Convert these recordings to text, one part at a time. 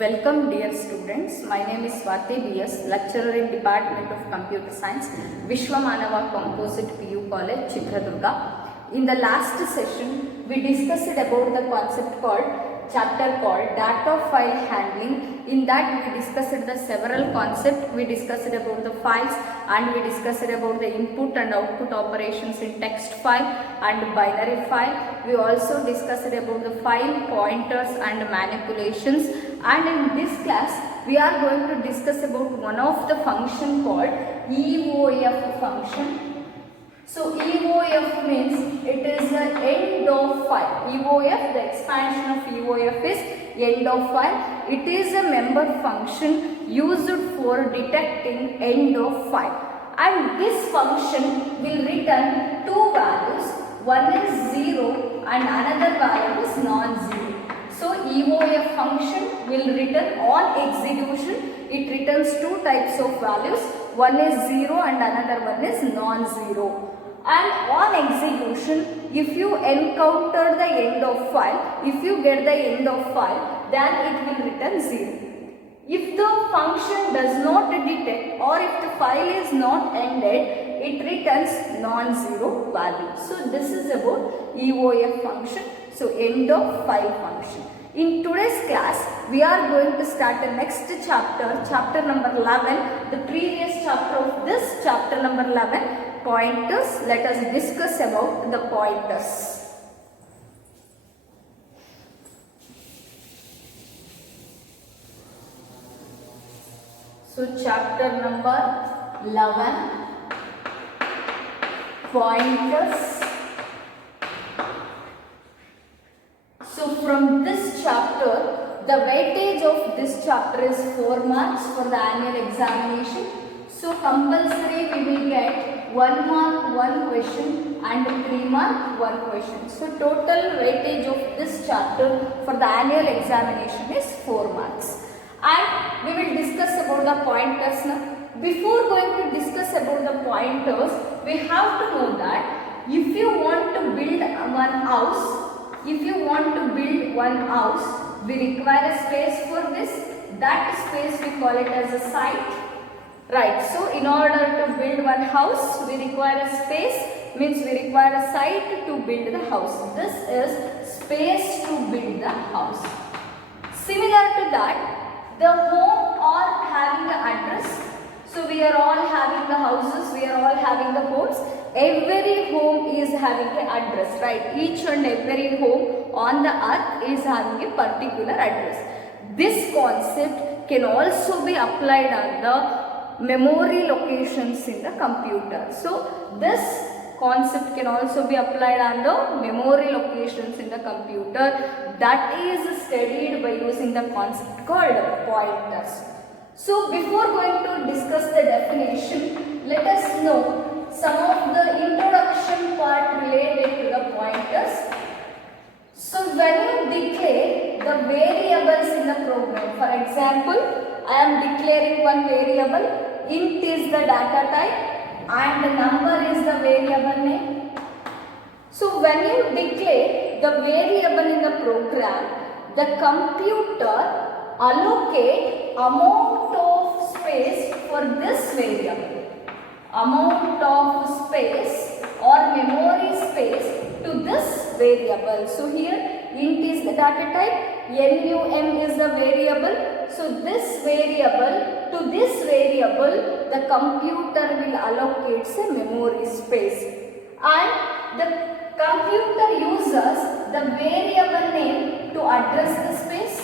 Welcome dear students, my name is Swati B.S., lecturer in Department of Computer Science, Vishwamanava Composite PU College, Chitradurga. In the last session, we discussed about the concept chapter called Data File Handling. In that we discussed the several concepts. We discussed about the files and we discussed about the input and output operations in text file and binary file. We also discussed about the file pointers and manipulations. And in this class, we are going to discuss about one of the function called EOF function. So EOF means it is the end of file. EOF, the expansion of EOF is end of file. It is a member function used for detecting end of file. And this function will return two values. One is 0 and another value is non-zero. So EOF function will return on execution. It returns two types of values. One is 0 and another one is non-zero. And on execution, if you encounter the end of file, if you get the end of file, then it will return 0. If the function does not detect or if the file is not ended, it returns non-zero value. So this is about EOF function. So end of file function. In today's class, we are going to start the next chapter, chapter number 11. The previous chapter of this, chapter number 11, pointers. Let us discuss about the pointers. So chapter number 11, pointers. So from this chapter, the weightage of this chapter is 4 marks for the annual examination. So compulsory we will get 1 mark 1 question and 3 mark 1 question. So total weightage of this chapter for the annual examination is 4 marks. And we will discuss about the pointers now. Before going to discuss about the pointers, we have to know that if you want to build one house, we require a space for this. That space we call it as a site. Right. So in order to build one house, we require a space, means we require a site to build the house. This is space to build the house. Similar to that, the home are having the address. So we are all having the houses, we are all having the homes. Every home is having an address, right? Each and every home on the earth is having a particular address. This concept can also be applied on the memory locations in the computer. So this concept can also be applied on the memory locations in the computer. That is studied by using the concept called pointers. So before going to discuss the definition, let us know some of the introduction part related to the pointers. So when you declare the variables in the program, for example, I am declaring one variable, int is the data type and the number is the variable name. So when you declare the variable in the program, the computer allocate amount of space for this variable. Amount of space or memory space to this variable. So here int is the data type, num is the variable. So this variable, to this variable, the computer will allocate a memory space. And the computer uses the variable name to address the space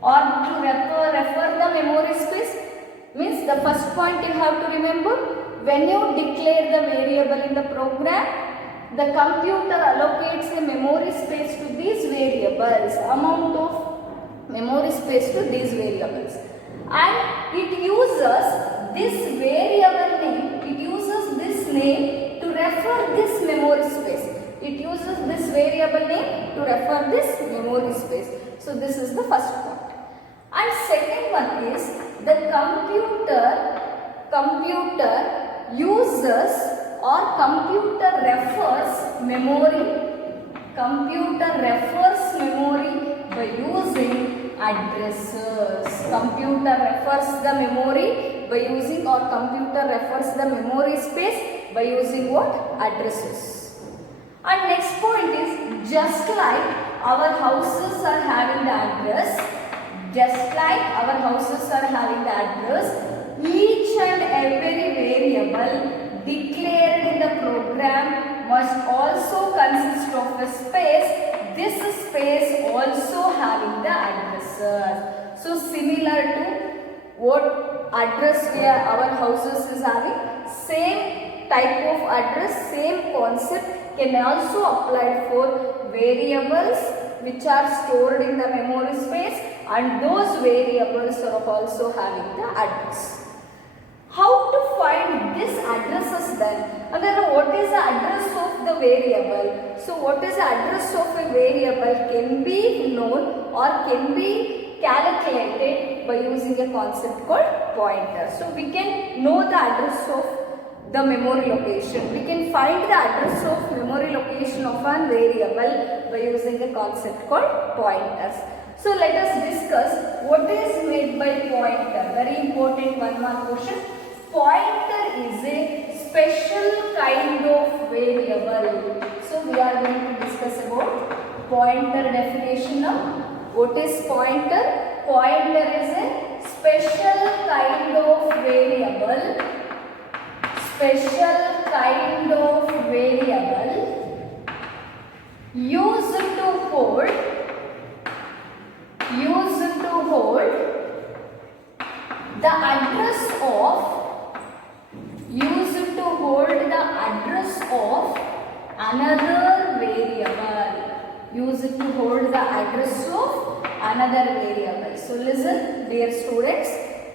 or to refer the memory space. Means the first point you have to remember, when you declare the variable in the program, the computer allocates a memory space to these variables, amount of memory space to these variables. And it uses this variable name, it uses this name to refer this memory space. It uses this variable name to refer this memory space. So this is the first point. And second one is the computer uses or computer refers memory by using addresses. Computer refers the memory by using, or computer refers the memory space by using what? Addresses. And next point is, just like our houses are having the address, just like our houses are having the address, each and every variable declared in the program must also consist of a space. This space also having the addresses. So similar to what address our houses is having, same type of address, same concept can also apply for variables which are stored in the memory space, and those variables are also having the address. How to find this addresses then? Again, what is the address of the variable? So what is the address of a variable can be known or can be calculated by using a concept called pointer. So we can know the address of the memory location. We can find the address of memory location of a variable by using a concept called pointers. So let us discuss what is made by pointer. Very important one more question. Pointer is a special kind of variable. So we are going to discuss about pointer definition now. What is pointer? Pointer is a special kind of variable. Special kind of variable used to hold the address of another variable. Used to hold the address of another variable. So listen, dear students,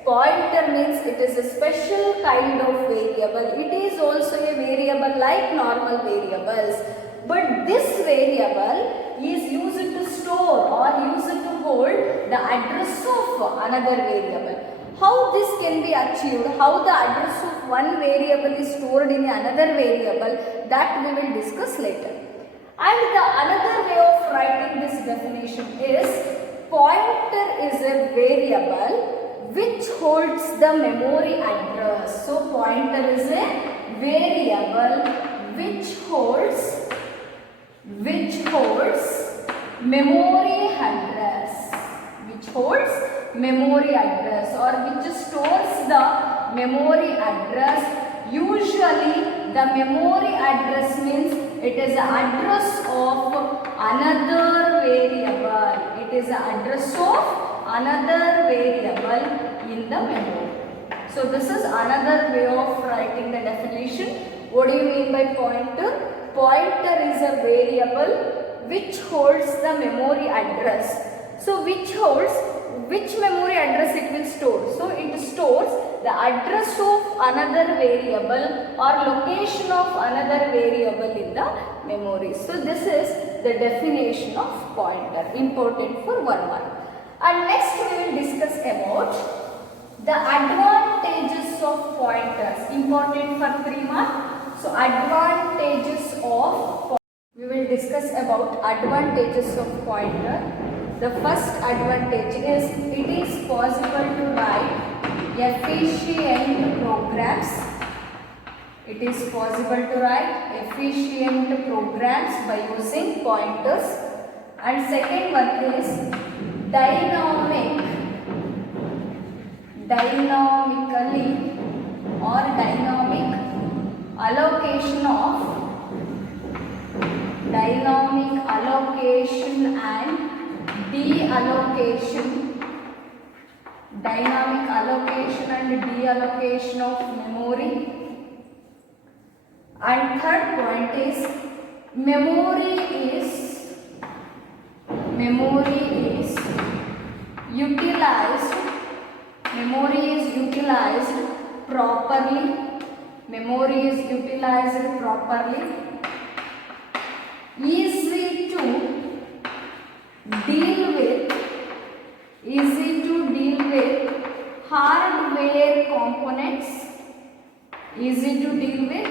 pointer means it is a special kind of variable. It is also a variable like normal variables, but this variable is used to store or used to hold the address of another variable. How this can be achieved, how the address of one variable is stored in another variable, that we will discuss later. And the another way of writing this definition is, pointer is a variable which holds the memory address. So pointer is a variable which holds memory address, or which stores the memory address. Usually the memory address means it is the address of another variable. It is the address of another variable in the memory. So this is another way of writing the definition. What do you mean by pointer? Pointer is a variable which holds the memory address. So which memory address it will store? So it stores the address of another variable or location of another variable in the memory. So this is the definition of pointer, important for 1 mark. And next we will discuss about the advantages of pointers, important for 3 mark. So advantages of pointer. We will discuss about advantages of pointer. The first advantage is it is possible to write efficient programs. It is possible to write efficient programs by using pointers. And second one is dynamically or dynamic allocation and dynamic allocation and deallocation of memory. And third point is memory is utilized properly. Memory is utilized properly. Easy to deal with hardware components. Easy to deal with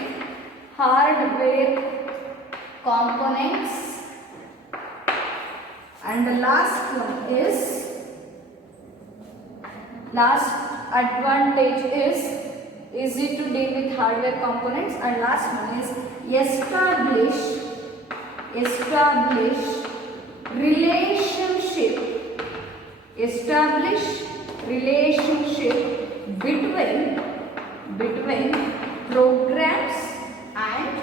hardware components. And the last one is Last advantage is easy to deal with hardware components, and last one is establish relationship between programs and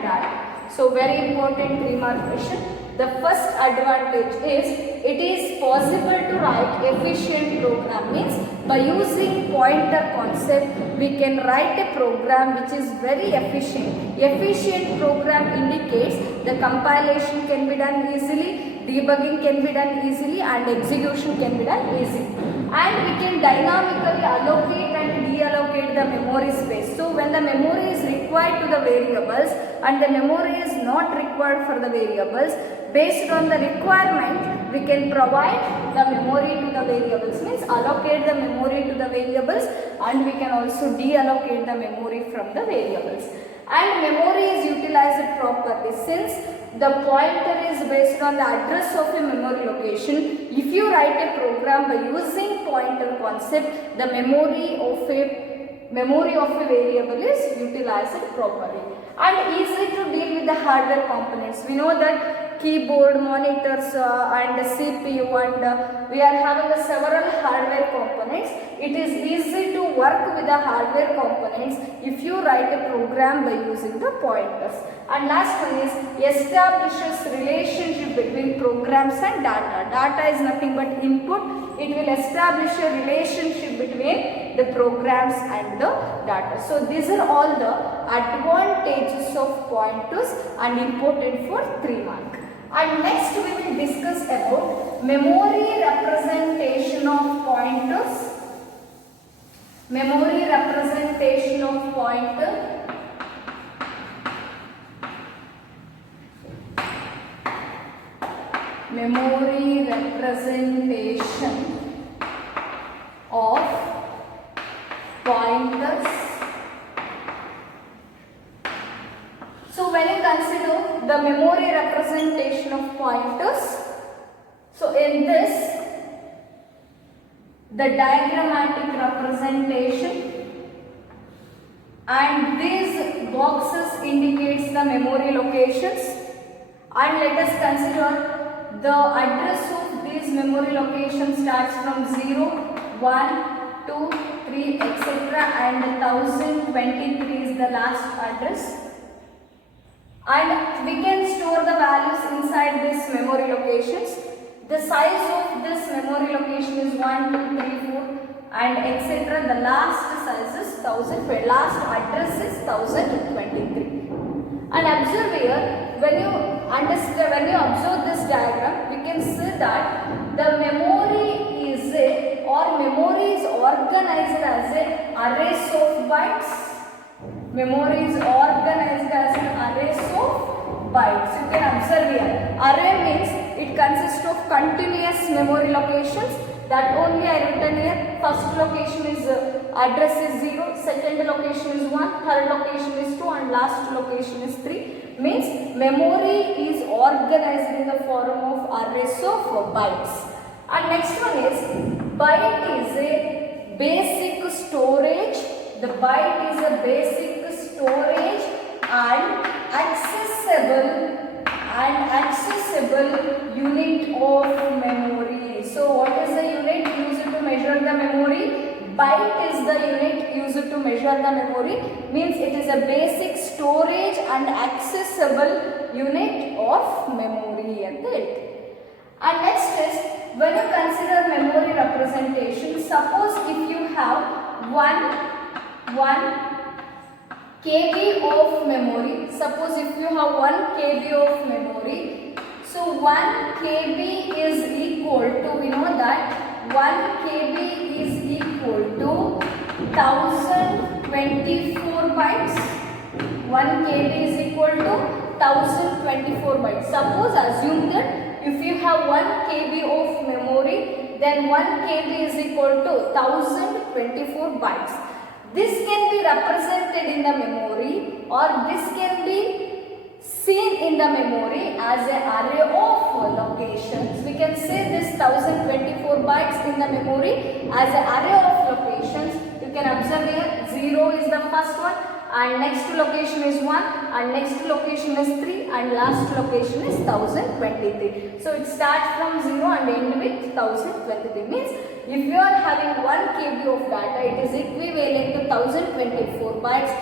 data. So very important 3-mark question. The first advantage is it is possible to write efficient program. Means by using pointer concept we can write a program which is very efficient. Efficient program indicates the compilation can be done easily, debugging can be done easily, and execution can be done easily. And we can dynamically allocate and deallocate the memory space. So when the memory is required to the variables and the memory is not required for the variables, based on the requirement we can provide the memory to the variables. Means allocate the memory to the variables, and we can also deallocate the memory from the variables. And memory is utilized properly since the pointer is based on the address of a memory location. If you write a program by using pointer concept, the memory of a variable is utilized properly. And easy to deal with the hardware components. We know that keyboard, monitors and CPU, and we are having several hardware components. It is easy to work with the hardware components if you write a program by using the pointers. And last one is establishes relationship between programs and data. Data is nothing but input. It will establish a relationship between the programs and the data. So these are all the advantages of pointers and important for 3 mark. And next we will discuss about memory representation of pointers. Memory representation of pointer. Memory representation of pointers. So when you consider the memory representation of pointers, so in this the diagrammatic representation, and these boxes indicates the memory locations, and let us consider the address of these memory locations starts from 0, 1, 2, 3 etc. and 1023 is the last address. And we can store the values inside these memory locations. The size of this memory location is 1, 2, 3, 4 and etc. The last size is 1000, last address is 1023. And observe here, when you observe this diagram, we can see that the memory is organized as a arrays of bytes. Memory is organized as an arrays of bytes. You can observe here. Array means it consists of continuous memory locations. That only I written here. First location is address is 0, second location is 1, third location is 2 and last location is 3. Means memory is organized in the form of arrays of bytes. And next one is byte is a basic storage. The byte is a basic storage and accessible unit of memory. So what is the unit used to measure the memory? Byte is the unit used to measure the memory. Means it is a basic storage and accessible unit of memory. And next is, when you consider memory representation, suppose if you have 1 KB of memory. Suppose if you have 1 KB of memory, so 1 KB is equal to, we know that 1 KB is equal to 1024 bytes. 1 KB is equal to 1024 bytes. Suppose assume that if you have 1 KB of memory, then 1 KB is equal to 1024 bytes. This can be represented in the memory, or this can be seen in the memory as an array of locations. We can say 1024 bytes in the memory as an array of locations. You can observe here 0 is the first one, and next location is 1, and next location is 3, and last location is 1023. So it starts from 0 and end with 1023. Means if you are having 1 KB of data, it is equivalent to 1024 bytes.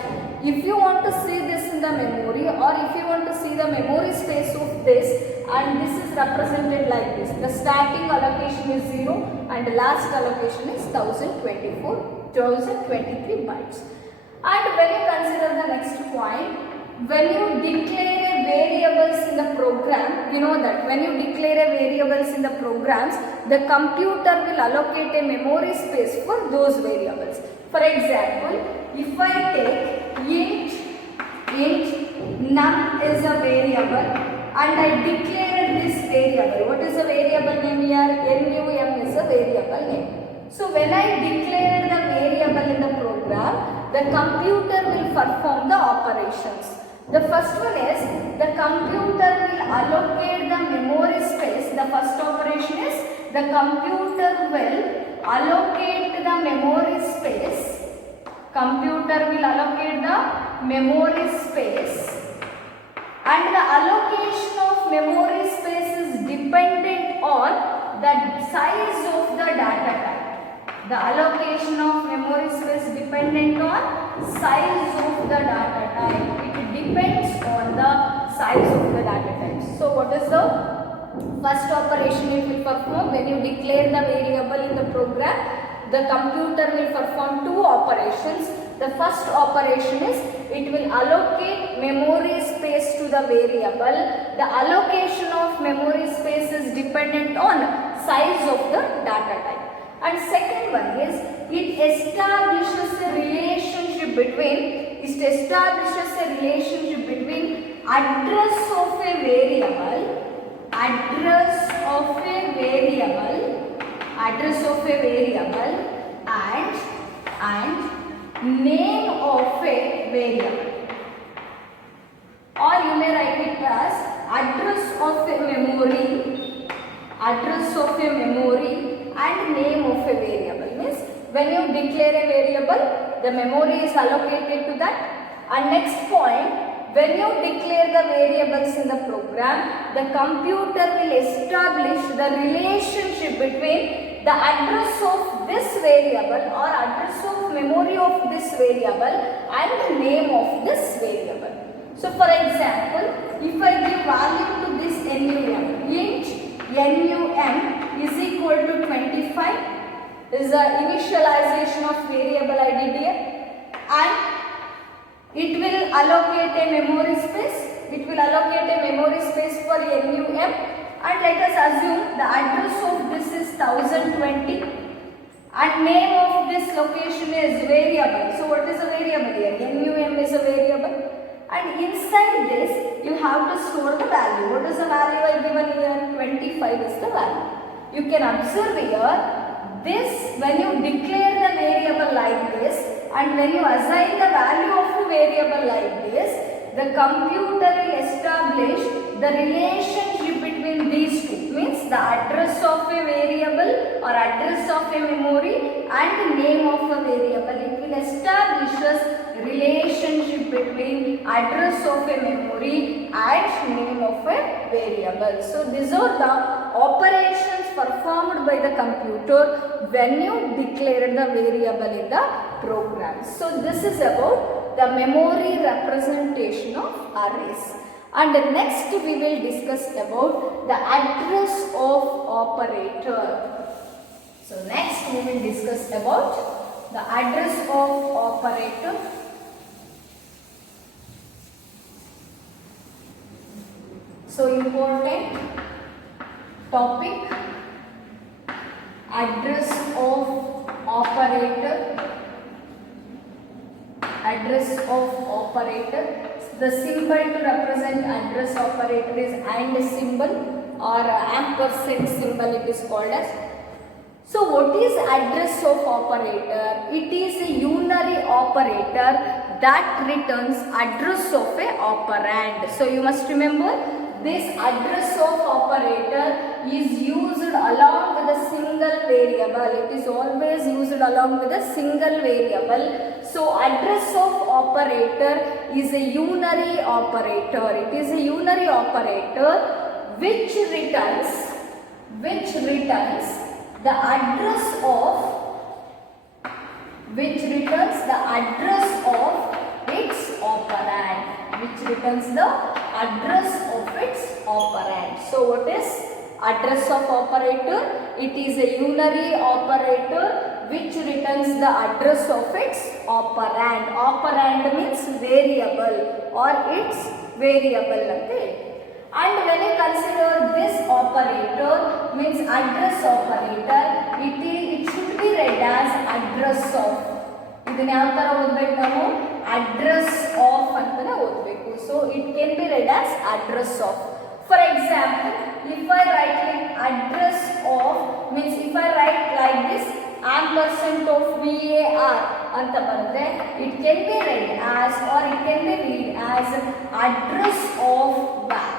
If you want to see this in the memory, or if you want to see the memory space of this, and this is represented like this, the starting allocation is 0 and the last allocation is 1023 bytes. And when you consider the next point, when you declare a variables in the program, you know that when you declare a variables in the programs, the computer will allocate a memory space for those variables. For example, if I take int num is a variable and I declare this variable. What is the variable name here? Num is a variable name. So when I declare the variable in the program, the computer will perform the operations. The first one is the computer will allocate the memory space. The first operation is the computer will allocate the memory space. Computer will allocate the memory space, and the allocation of memory space is dependent on the size of the data type. The allocation of memory space dependent on size of the data type. It depends on the size of the data type. So what is the first operation it will perform? When you declare the variable in the program, the computer will perform 2 operations. The first operation is it will allocate memory space to the variable. The allocation of memory space is dependent on size of the data type. And second one is it establishes a relationship between address of a variable and name of a variable, or you may write it as address of a memory and name of a variable. Means when you declare a variable, the memory is allocated to that. And next point, when you declare the variables in the program, the computer will establish the relationship between the address of this variable or address of memory of this variable and the name of this variable. So for example, if I give value to this num, int num is equal to 25 is the initialization of variable I did here, and it will allocate a memory space. It will allocate a memory space for num, and let us assume the address of this is 1020 and name of this location is variable. So what is a variable here? Num is a variable, and inside this you have to store the value. What is the value I given here? 25 is the value. You can observe here this, when you declare the variable like this and when you assign the value of the variable like this, the computer will establish the relationship between these two. Means the address of a variable or address of a memory and the name of a variable. It will establish a relationship between address of a memory and name of a variable. So these are the operations performed by the computer when you declare the variable in the program. So this is about the memory representation of arrays. And next we will discuss about the address of operator. So next we will discuss about the address of operator. So important topic, address of operator. Address of operator. The symbol to represent address operator is AND symbol or ampersand symbol it is called as. So what is address of operator? It is a unary operator that returns address of a operand. So you must remember this address of operator is used along with a single variable. It is always used along with a single variable. So address of operator is a unary operator. It is a unary operator which returns the address of its operand. So what is address of operator? It is a unary operator which returns the address of its operand. Operand means variable or its variable. And when you consider this operator means address operator, it should be read as address of. ಇದನ್ನ ಯಾವ ತರ ಓದಬೇಕು ನಾವು address of ಅಂತಾನೆ ಓದಬೇಕು. So it can be read as address of. For example, if I write like address of means if I write like this ampersand of VAR anta bandre, it can be read as or it can be read as address of var.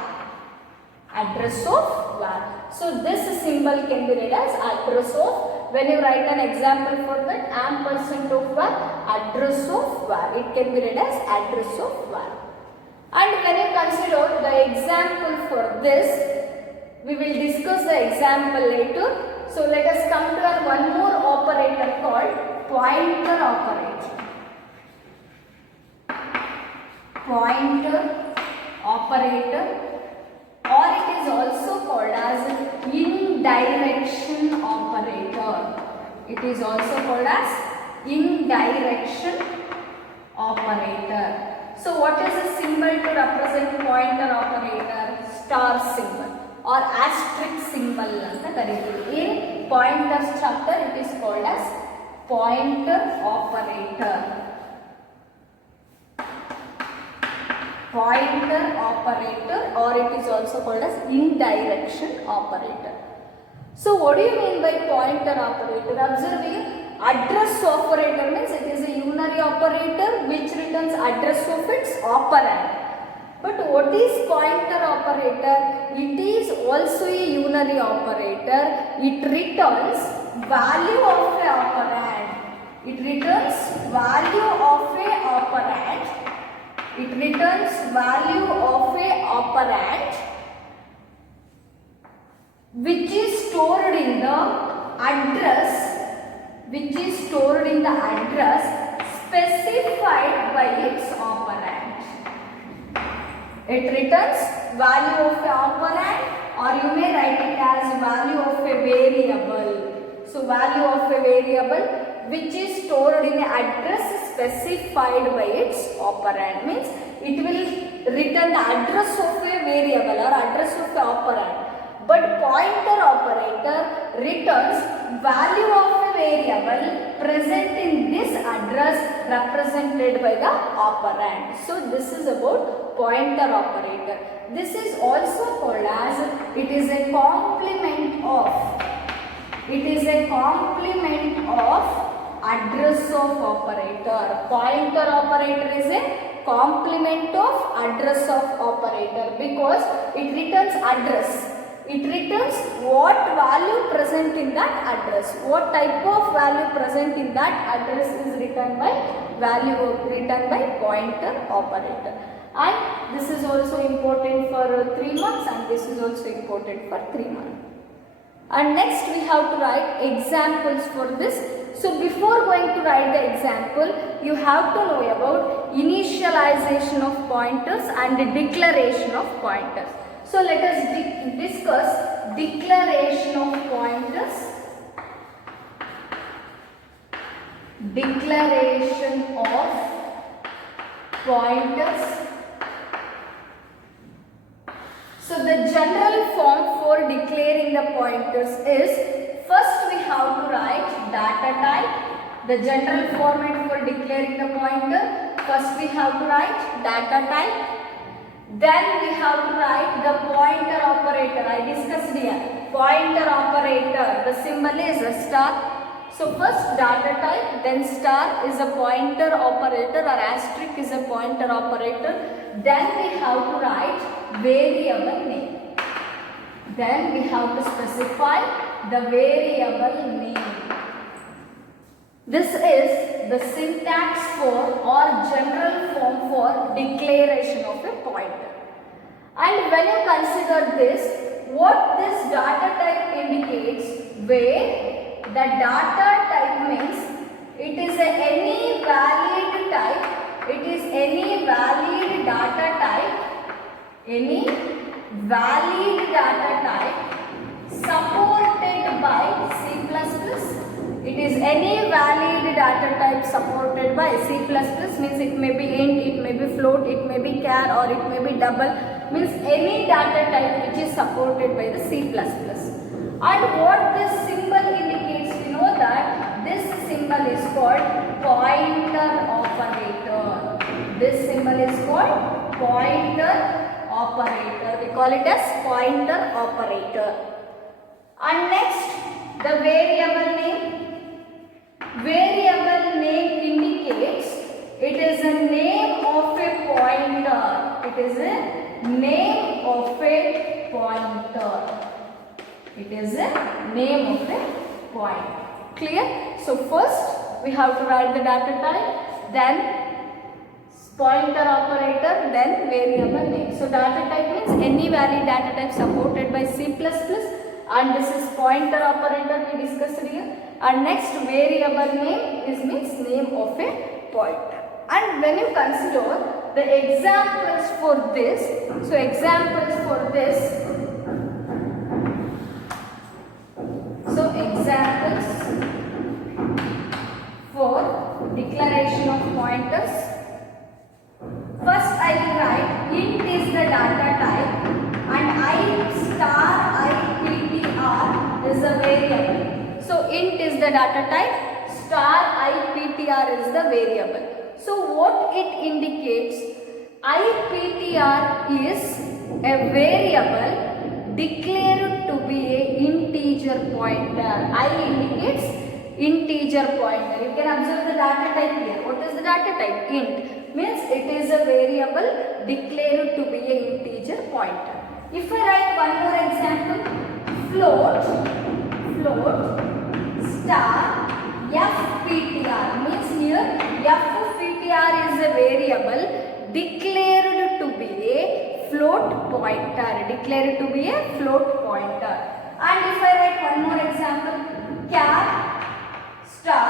Address of var. So this symbol can be read as address of. When you write an example for that ampersand of var, address of var, it can be read as address of var. And when you consider the example for this, we will discuss the example later. So let us come to one more operator called pointer operator. Pointer operator, or it is also called as indirection operator. It is also called as indirection operator. So what is the symbol to represent pointer operator? Star symbol or asterisk symbol anta karitevi. In pointers chapter it is called as pointer operator. Pointer operator, or it is also called as indirection operator. So what do you mean by pointer operator? Observe here, address operator means it is a unary operator which returns address of its operand. But what is pointer operator? It is also a unary operator. It returns value of a operand. It returns value of a operand. It returns value of a operand which is stored in the address specified by its operand. It returns value of a operand, or you may write it as value of a variable. So value of a variable which is stored in an address specified by its operand means it will return the address of a variable or address of the operand. But pointer operator returns value of a variable present in this address represented by the operand. So this is about pointer operator. This is also called as it is a complement of address of operator. Pointer operator is a complement of address of operator because it returns address. It returns what value present in that address. What type of value present in that address is returned by pointer operator. And this is also important for 3 months and this is also important for 3 months. And next we have to write examples for this. So before going to write the example, you have to know about initialization of pointers and the declaration of pointers. So let us discuss declaration of pointers. Declaration of pointers. So the general form for declaring the pointers is, first we have to write data type. The general format for declaring the pointer, first we have to write data type. Then we have to write the pointer operator. I discussed here. Pointer operator, the symbol is a star. So first data type, then star is a pointer operator or asterisk is a pointer operator. Then we have to write variable name. Then we have to specify the variable name. This is the syntax for or general form for declaration of a pointer. And when you consider this, what this data type indicates, where the data type means it is any valid type, it is any valid data type, any valid data type supported by C++. It is any valid data type supported by C++, means it may be int, it may be float, it may be char, or it may be double, means any data type which is supported by the C++. And what this symbol indicates, we know that this symbol is called pointer operator. This symbol is called pointer operator. We call it as pointer operator. And next, the variable name. Variable name indicates it is a name of a pointer. It is a name of a pointer. It is a name of a pointer. Clear? So first we have to write the data type, then pointer operator, then variable name. So data type means any valid data type supported by C++, and this is pointer operator we discussed here. And next variable name is means name of a pointer. And when you consider the examples for this, so examples for this, so examples for declaration of pointers. First I will write int is the data type and I star IPTR is a variable. So int is the data type, star IPTR is the variable. So what it indicates, IPTR is a variable declared to be a integer pointer. I indicates integer pointer. You can observe the data type here. What is the data type? Int. Means it is a variable declared to be a integer pointer. If I write one more example, float star FPTR, means here FPTR is a variable declared to be a float pointer, declared to be a float pointer. And if I write one more example, char star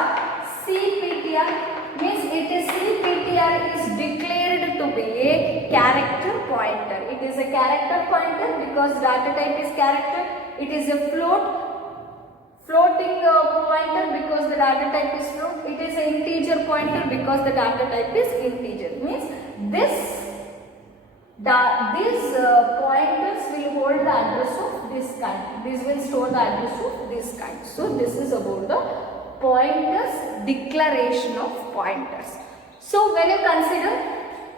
CPTR, means it is CPTR is declared to be a character pointer. It is a character pointer because data type is character. It is a floating pointer because the data type is float. It is an integer pointer because the data type is integer. Means these pointers will hold the address of this kind. This will store the address of this kind. So this is about the pointers, declaration of pointers. So when you consider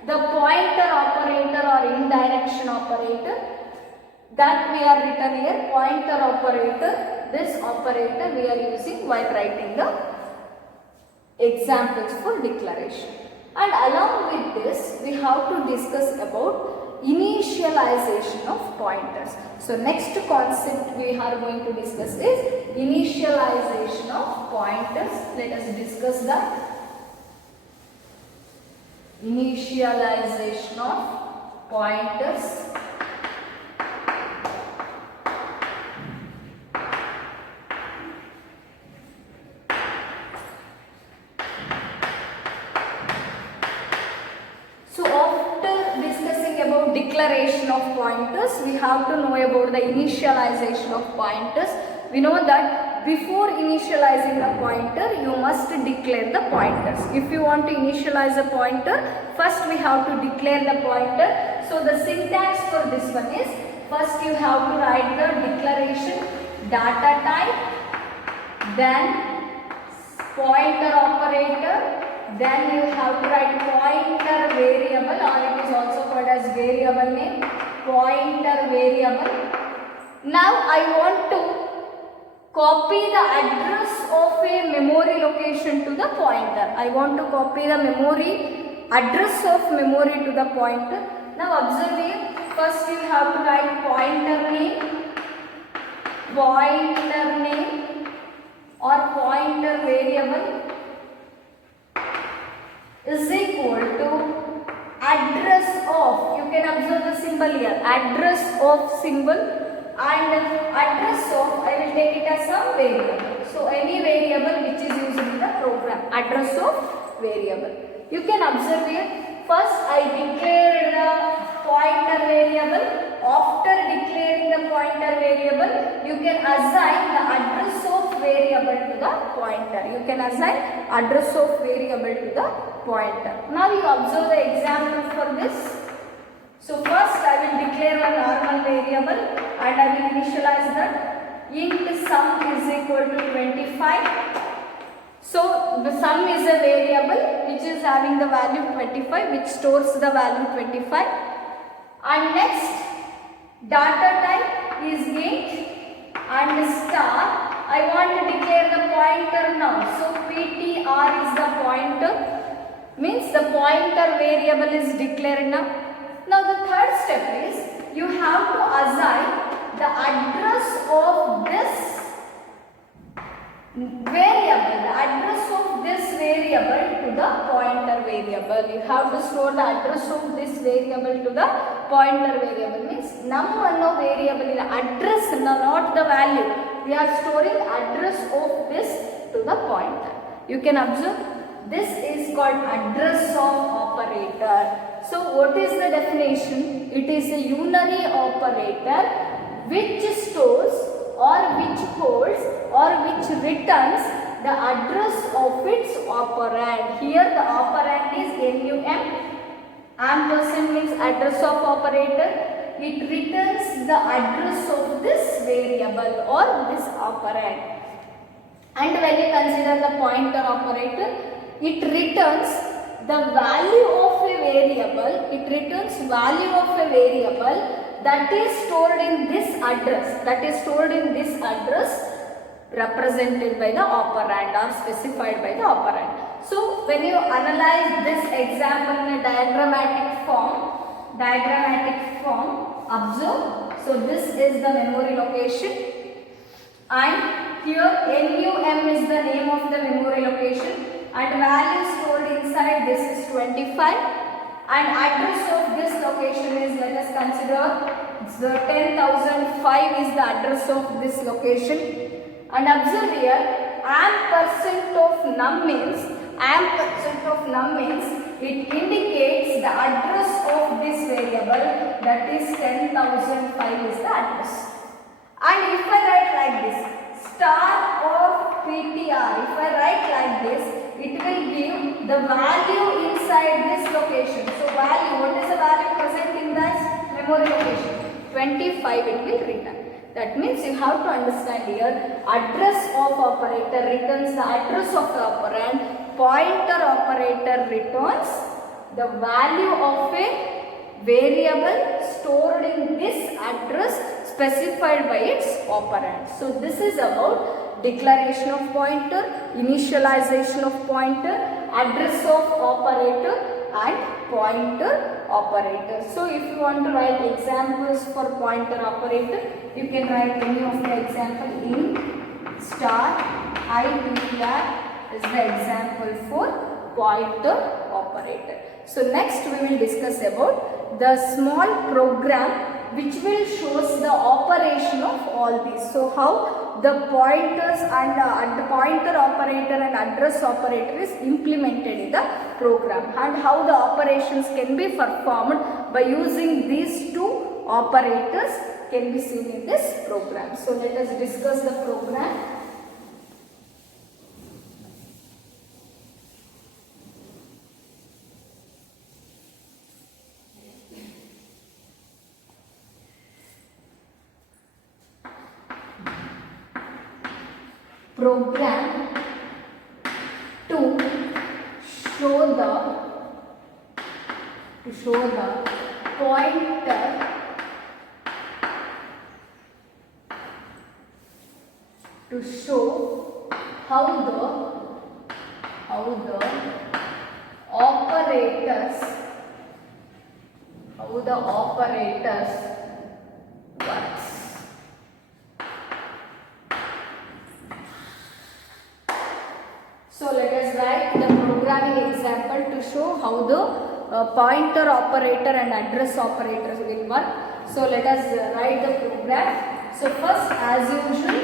the pointer operator or indirection operator that we are written here, pointer operator, this operator we are using while writing the examples for declaration. And along with this, we have to discuss about initialization of pointers. So next concept we are going to discuss is initialization of pointers. Let us discuss that. Initialization of pointers. Declaration of pointers, we have to know about the initialization of pointers. We know that before initializing the pointer, you must declare the pointers. If you want to initialize a pointer, first we have to declare the pointer. So the syntax for this one is, first you have to write the declaration data type, then pointer operator, then you have to write pointer variable, or it is also called as variable name, pointer variable. Now I want to copy the address of a memory location to the pointer. I want to copy the address of memory to the pointer. Now observe here, first you have to write pointer name, pointer name or pointer variable is equal to address of, you can observe the symbol here, address of symbol and address of, I will take it as some variable. So any variable which is used in the program, address of variable. You can observe here, first I declared the pointer variable. After declaring the pointer variable, you can assign the address of variable to the pointer. You can assign address of variable to the pointer. Now you observe the example for this. So first I will declare a normal variable and I will initialize that. Int sum is equal to 25. So the sum is a variable which is having the value 25, which stores the value 25. And next, data type is int and star. I want to declare the pointer now. So ptr is the pointer, means the pointer variable is declared now. Now the third step is you have to assign the address of this variable, the address of this variable to the pointer variable. You have to store the address of this variable to the pointer variable. Means num1 variable is address, not the value. We are storing address of this to the pointer. You can observe this is called address of operator. So what is the definition? It is a unary operator which stores or which holds or which returns the address of its operand. Here the operand is num. Ampersand means address of operator. It returns the address of this variable or this operand. And when you consider the pointer operator, it returns the value of a variable. It returns value of a variable that is stored in this address. That is stored in this address represented by the operand or specified by the operand. So when you analyze this example in a diagrammatic form, observe. So this is the memory location and here num is the name of the memory location and value stored inside this is 25 and address of this location is, let us consider, the 10,005 is the address of this location. And observe here, ampersand of num means it indicates the address of this variable, that is 10,005 is the address. And if I write like this, star of ptr, if I write like this, it will give the value inside this location. So value, what is the value present in this memory location? 25 it will return. That means you have to understand here, address of operator returns the address of the operand, pointer operator returns the value of a variable stored in this address specified by its operand. So this is about declaration of pointer, initialization of pointer, address of operator and pointer operator. So if you want to write examples for pointer operator, you can write any of the example. In star IPTR is the example for pointer operator. So next we will discuss about the small program which will shows the operation of all these. So how the pointers and the pointer operator and address operator is implemented in the program and how the operations can be performed by using these two operators can be seen in this program. So let us discuss the program. Program to show the pointer to show how the operators works. So let us write the programming example to show how the pointer operator and address operators will work. So let us write the program. So first, as usual,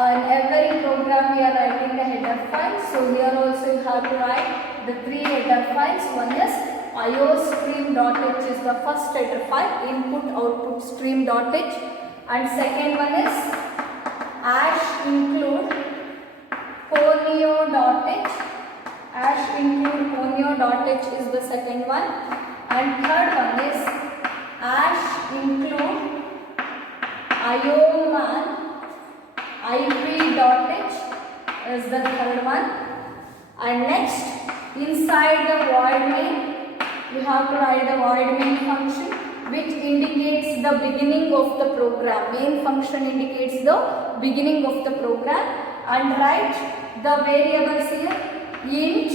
in every program we are writing the header file. So here also you have to write the three header files. One is iostream.h is the first header file, input output stream.h, and second one is ash include conio.h. Ash include conio.h is the second one, and third one is ash include ioman ip.h is the third one. And next, inside the void main, you have to write the void main function, which indicates the beginning of the program. Main function indicates the beginning of the program. And write the variables here. Int,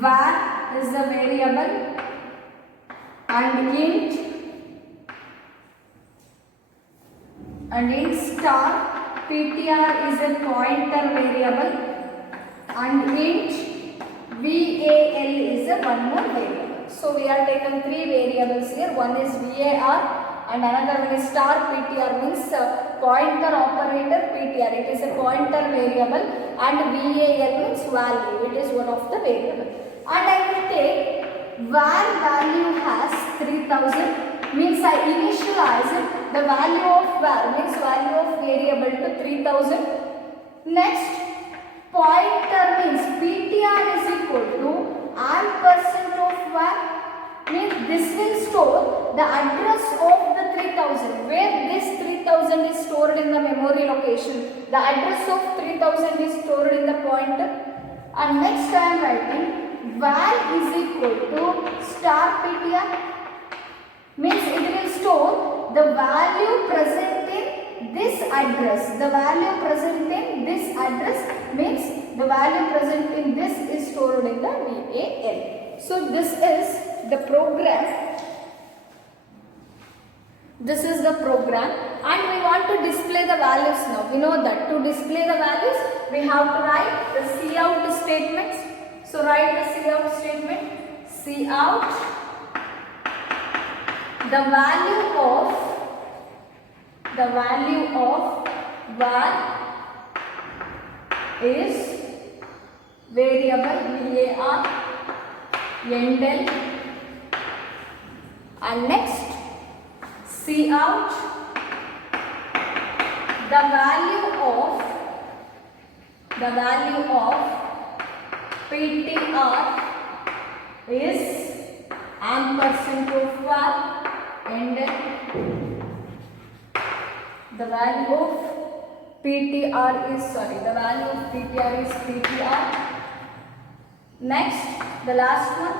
var is the variable, and int star ptr is a pointer variable, and int val is a one more variable. So we have taken three variables here. One is var and another one is star ptr, means pointer operator ptr. It is a pointer variable, and val means value. It is one of the variable. And I will take var value has 3000, means I initialize the value of var, means value of variable to 3000. Next, pointer means ptr is equal to ampersand of var, means this will store the address of the 3000, where this 3000 is stored in the memory location. The address of 3000 is stored in the pointer. And next I am writing val is equal to star ptr, means it will store the value present in this address. The value present in this address means the value present in this is stored in the val. So this is the program. This is the program, and we want to display the values now. We know that to display the values, we have to write the cout statements. So write the cout statement. Cout the value of var is variable var endel, and next cout the value of ptr is ampersand of var endel. The value of ptr is ptr. Next, the last one,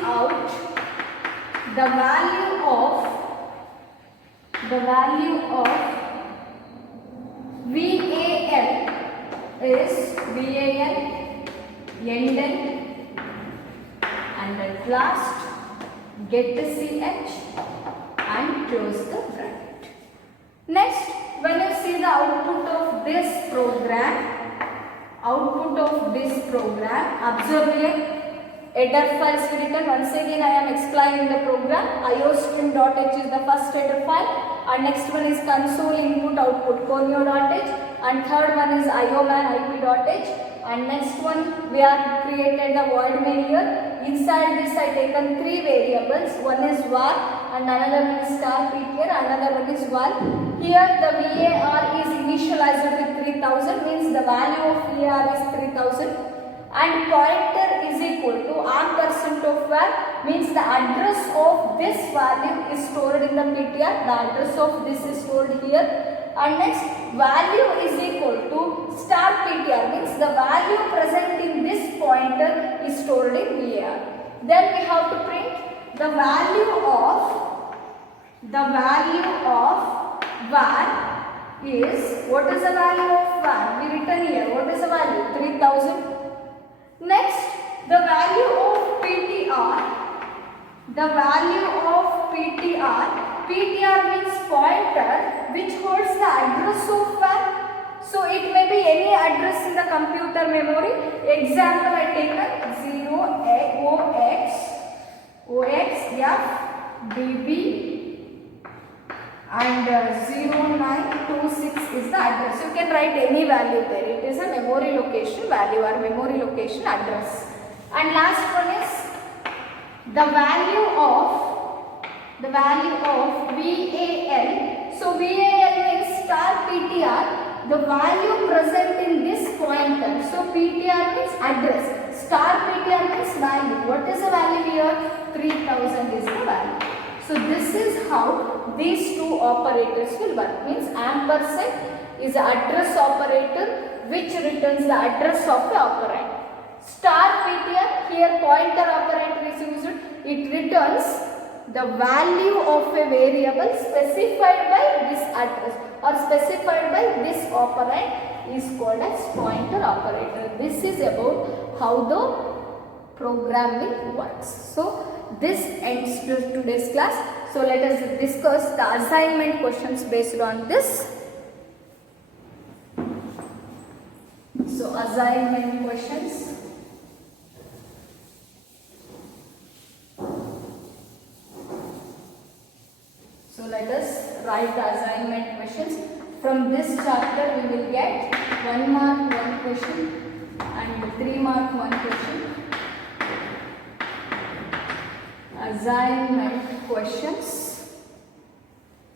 cout the value of val is val endel, and at last get the ch and close the bracket. Next, when you see the output of this program, observe here, header files written. Once again I am explaining the program. iostream.h is the first header file, and next one is console input output conio.h, and third one is ioman ip.h, and next one we are created the void main here. Inside this I taken three variables. One is var and another one is star ptr, another one is val. Here the var is initialized with 3000, means the value of var is 3000, and pointer is equal to ampersand of var, means the address of this value is stored in the ptr. The address of this is stored here. And next, value is equal to star ptr, means the value present in this pointer is stored in var. Then we have to print the value of var is, what is the value of var? We written here, what is the value? 3000. Next, the value of ptr. Ptr means pointer which holds the address of var. So it may be any address in the computer memory. Example I taken 0xFBB and 0926 is the address. You can write any value there. It is a memory location value or memory location address. And last one is the value of VAL. So VAL means star PTR, the value present in this pointer. So PTR means address, star PTR means value. What is the value here? 3000 is the value. So this is how these two operators will work. Means ampersand is an address operator which returns the address of the operand. Star PTR, here pointer operator is used. It returns the value of a variable specified by this address or specified by this operand is called as pointer operator. This is about how the programming works. So this ends today's class. So let us discuss the assignment questions based on this. So assignment questions. So let us write the assignment questions. From this chapter we will get 1 mark 1 question and 3 mark 1 question. Assignment questions.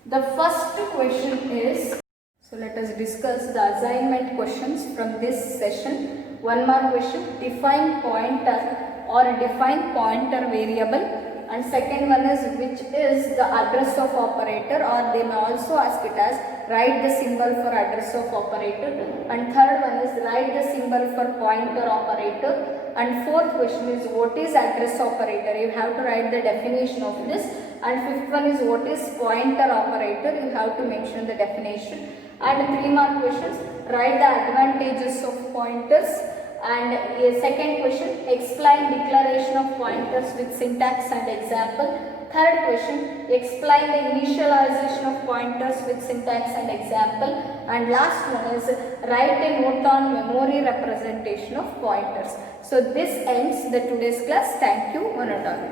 The first question is, so let us discuss the assignment questions from this session. 1 mark question, define pointer or define pointer variable. And second one is which is the address of operator, or they may also ask it as write the symbol for address of operator. And third one is write the symbol for pointer operator. And fourth question is what is address operator? You have to write the definition of this. And fifth one is what is pointer operator? You have to mention the definition. And 3 mark questions, write the advantages of pointers. And a second question, explain declaration of pointers with syntax and example. Third question, explain the initialization of pointers with syntax and example. And last one is write a note on memory representation of pointers. So this ends the today's class. Thank you, one and all.